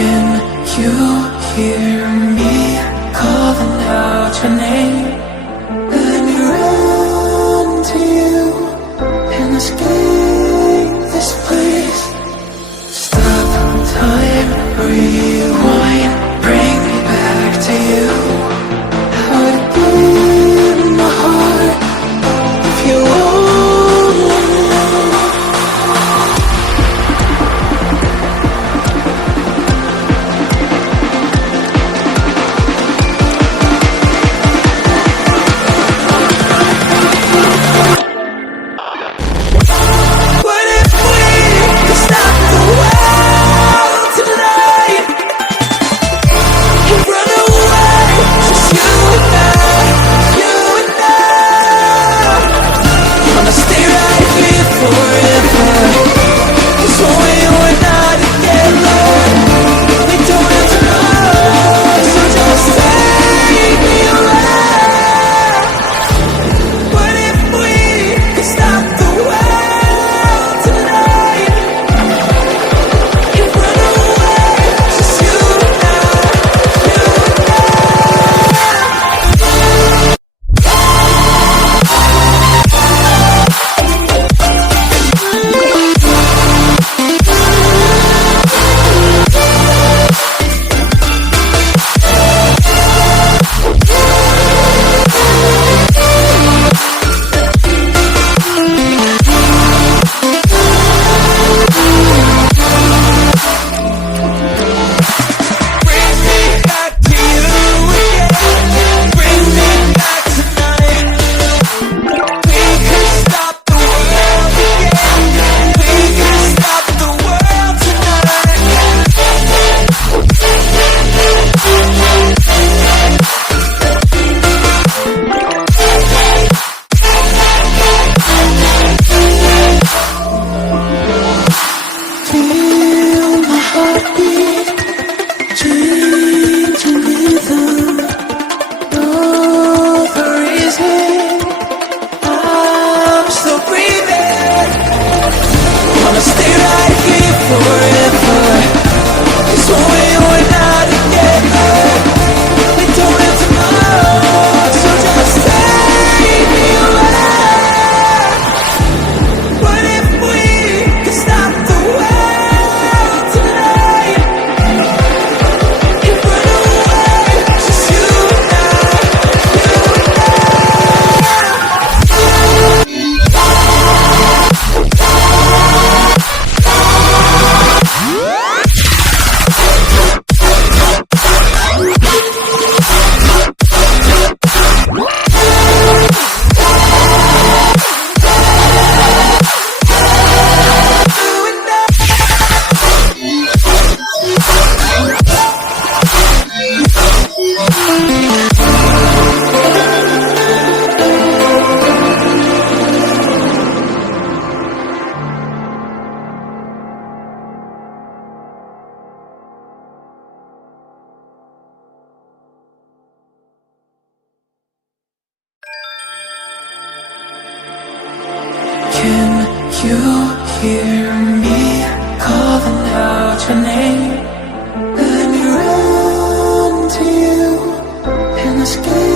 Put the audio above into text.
Can you hear me calling out your name? Let me run to you and escape this place. Stop time, rewind, bring me back to you. How it beat in my heart if you only knew. What if we could stop the world tonight and run away, just you and I, you and I? I'ma stay right here forever, 'cause when we were not together, we don't have tomorrow, so just take me away. What if we could stop the world tonight and run away, just you and I, you and I? Bring me back to you again. Bring me back tonight. We could stop the world again. We could stop the world tonight. Feel my heartbeat changing rhythm. Know the reason I'm still breathing. I'ma stay right here forever, 'cause when we were not together, we don't have tomorrow, so just take me away. What if we could stop the world tonight and run away, just you and I, you and I? Can you hear me calling out your name? Let me run to you and escape